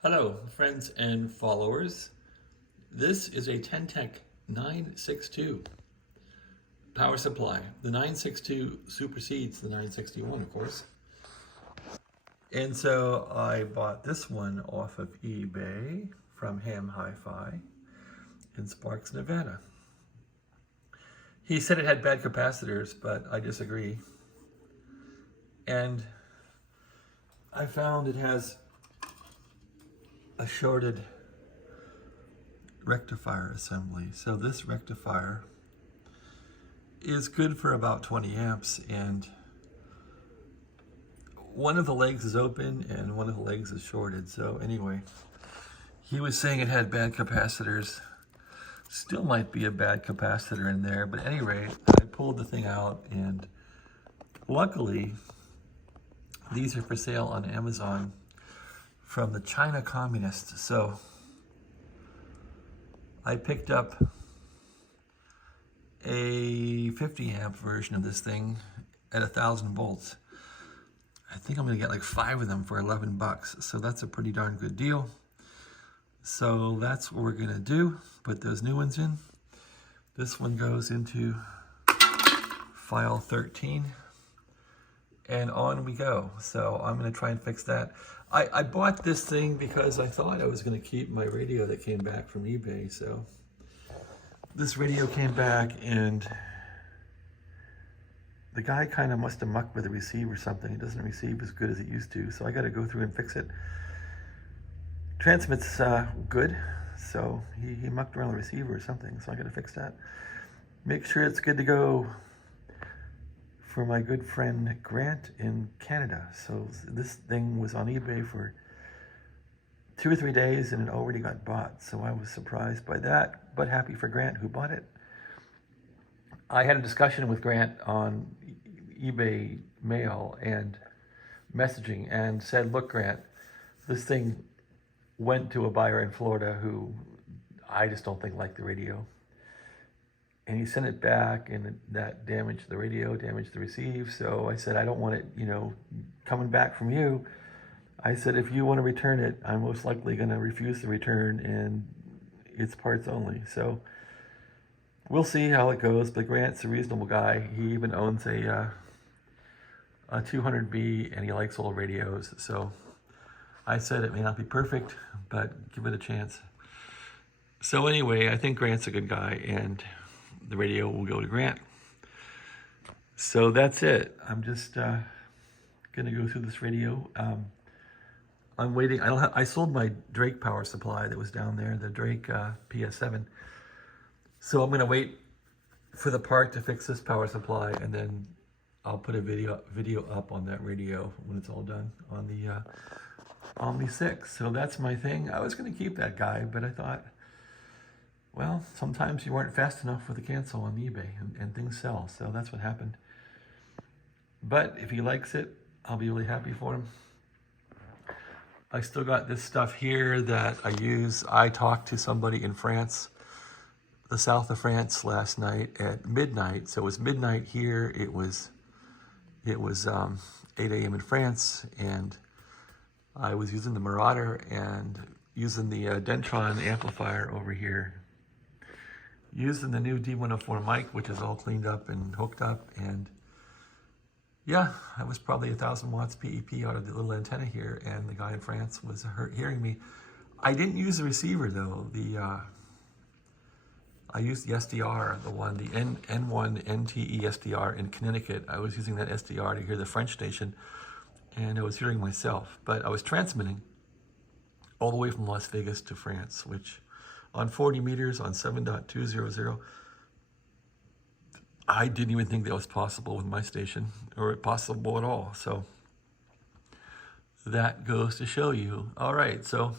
Hello, friends and followers. This is a Ten Tec 962 power supply. The 962 supersedes the 961, of course. And so I bought this one off of eBay from Ham Hi-Fi in Sparks, Nevada. He said it had bad capacitors, but I disagree. And I found it has a shorted rectifier assembly. So this rectifier is good for about 20 amps, and one of the legs is open and one of the legs is shorted. So anyway, he was saying it had bad capacitors. Still might be a bad capacitor in there, but at any rate, I pulled the thing out, and luckily these are for sale on Amazon from the China communists. So I picked up a 50 amp version of this thing at 1,000 volts. I think I'm gonna get like 5 of them for 11 bucks. So that's a pretty darn good deal. So that's what we're gonna do. Put those new ones in. This one goes into file 13 and on we go. So I'm gonna try and fix that. I bought this thing because I thought I was gonna keep my radio that came back from eBay. So this radio came back and the guy kind of must have mucked with the receiver or something. It doesn't receive as good as it used to. So I gotta go through and fix it. Transmit's good. So he mucked around the receiver or something. So I gotta fix that. Make sure it's good to go for my good friend Grant in Canada. So this thing was on eBay for 2 or 3 days and it already got bought. So I was surprised by that, but happy for Grant who bought it. I had a discussion with Grant on eBay mail and messaging and said, look, Grant, this thing went to a buyer in Florida who I just don't think liked the radio. And he sent it back, and that damaged the radio, damaged the receive. So I said, I don't want it, coming back from you. I said, if you want to return it, I'm most likely going to refuse the return, and it's parts only. So we'll see how it goes. But Grant's a reasonable guy. He even owns a 200B, and he likes old radios. So I said it may not be perfect, but give it a chance. So anyway, I think Grant's a good guy, and the radio will go to Grant. So that's it. I'm just gonna go through this radio. I'm waiting. I sold my Drake power supply that was down there, the Drake PS7. So I'm gonna wait for the part to fix this power supply, and then I'll put a video up on that radio when it's all done on the Omni 6. So that's my thing. I was gonna keep that guy, but I thought, well, sometimes you weren't fast enough with the cancel on eBay, and things sell. So that's what happened. But if he likes it, I'll be really happy for him. I still got this stuff here that I use. I talked to somebody in France, the south of France, last night at midnight. So it was midnight here. It was 8 a.m. in France, and I was using the Marauder and using the Dentron amplifier over here, using the new D104 mic, which is all cleaned up and hooked up. And yeah, that was probably 1,000 watts PEP out of the little antenna here, and the guy in France was hearing me. I didn't use the receiver though. I used the SDR, the N1 NTE SDR in Connecticut. I was using that SDR to hear the French station, and I was hearing myself. But I was transmitting all the way from Las Vegas to France, which on 40 meters on 7.200, I didn't even think that was possible with my station, or possible at all. So that goes to show you. All right, so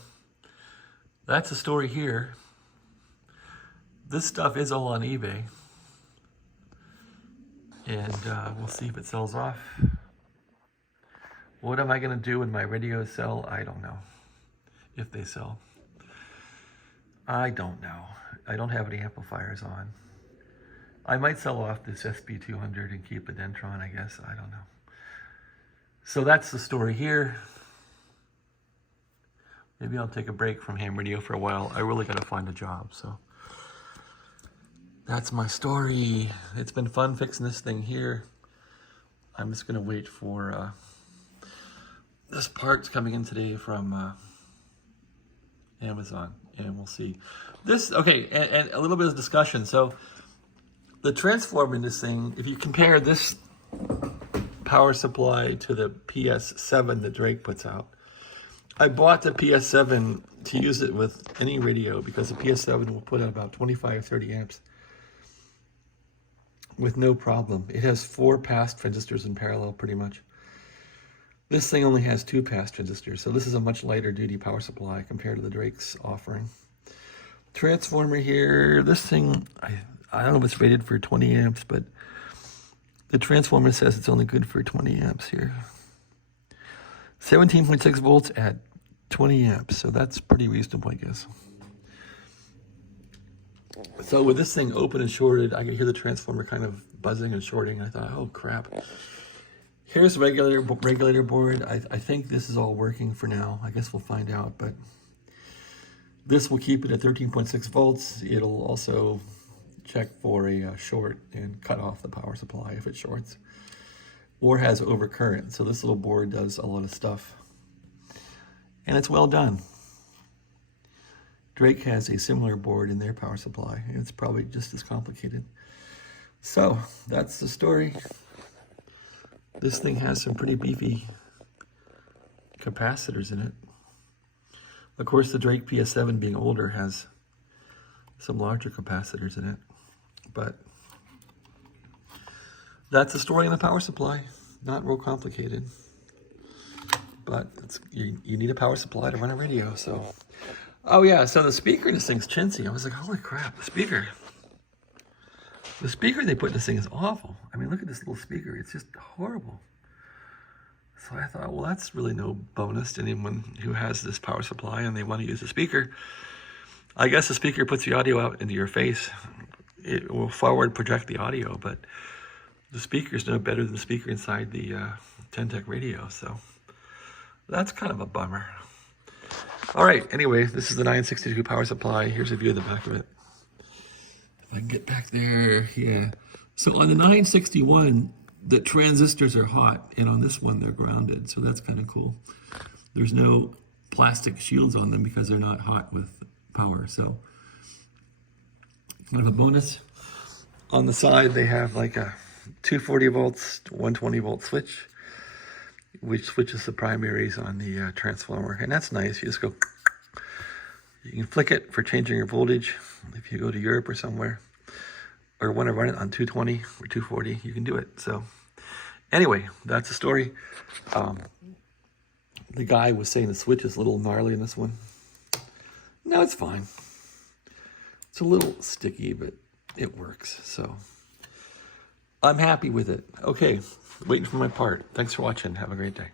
that's the story here. This stuff is all on eBay, and we'll see if it sells off. What am I gonna do when my radios sell? I don't know. If they sell, I don't know. I don't have any amplifiers on. I might sell off this SB200 and keep a Dentron, I guess. I don't know. So that's the story here. maybe I'll take a break from ham radio for a while. I really gotta find a job, so. That's my story. It's been fun fixing this thing here. I'm just gonna wait for this part's coming in today from Amazon, and we'll see. This, okay, and a little bit of discussion. So the transformer in this thing, if you compare this power supply to the PS7 that Drake puts out, I bought the PS7 to use it with any radio because the PS7 will put out about 25 or 30 amps with no problem. It has 4 pass transistors in parallel pretty much. This thing only has 2 pass transistors, so this is a much lighter duty power supply compared to the Drake's offering. Transformer here, this thing, I don't know if it's rated for 20 amps, but the transformer says it's only good for 20 amps here. 17.6 volts at 20 amps, so that's pretty reasonable, I guess. So with this thing open and shorted, I could hear the transformer kind of buzzing and shorting. I thought, oh crap. Here's the regulator board. I think this is all working for now. I guess we'll find out, but this will keep it at 13.6 volts. It'll also check for a short and cut off the power supply if it shorts or has overcurrent. So this little board does a lot of stuff, and it's well done. Drake has a similar board in their power supply, and it's probably just as complicated. So that's the story. This thing has some pretty beefy capacitors in it. Of course, the Drake PS7 being older has some larger capacitors in it, but that's the story in the power supply. Not real complicated, but you need a power supply to run a radio, so. Oh yeah, so the speaker in this thing's chintzy. I was like, holy crap, the speaker they put in this thing is awful. I mean, look at this little speaker. It's just horrible. So I thought, well, that's really no bonus to anyone who has this power supply and they want to use the speaker. I guess the speaker puts the audio out into your face. It will forward project the audio, but the speaker's no better than the speaker inside the Ten Tec radio, so that's kind of a bummer. All right, anyway, this is the 962 power supply. Here's a view of the back of it. If I can get back there, yeah. So on the 961, the transistors are hot, and on this one, they're grounded, so that's kind of cool. There's no plastic shields on them because they're not hot with power, so kind of a bonus. On the side, they have like a 240 volts, 120 volt switch, which switches the primaries on the transformer, and that's nice. You just go, you can flick it for changing your voltage. If you go to Europe or somewhere, or want to run it on 220 or 240, you can do it. So anyway, that's the story. The guy was saying the switch is a little gnarly in this one. No, it's fine. It's a little sticky, but it works. So I'm happy with it. Okay, waiting for my part. Thanks for watching. Have a great day.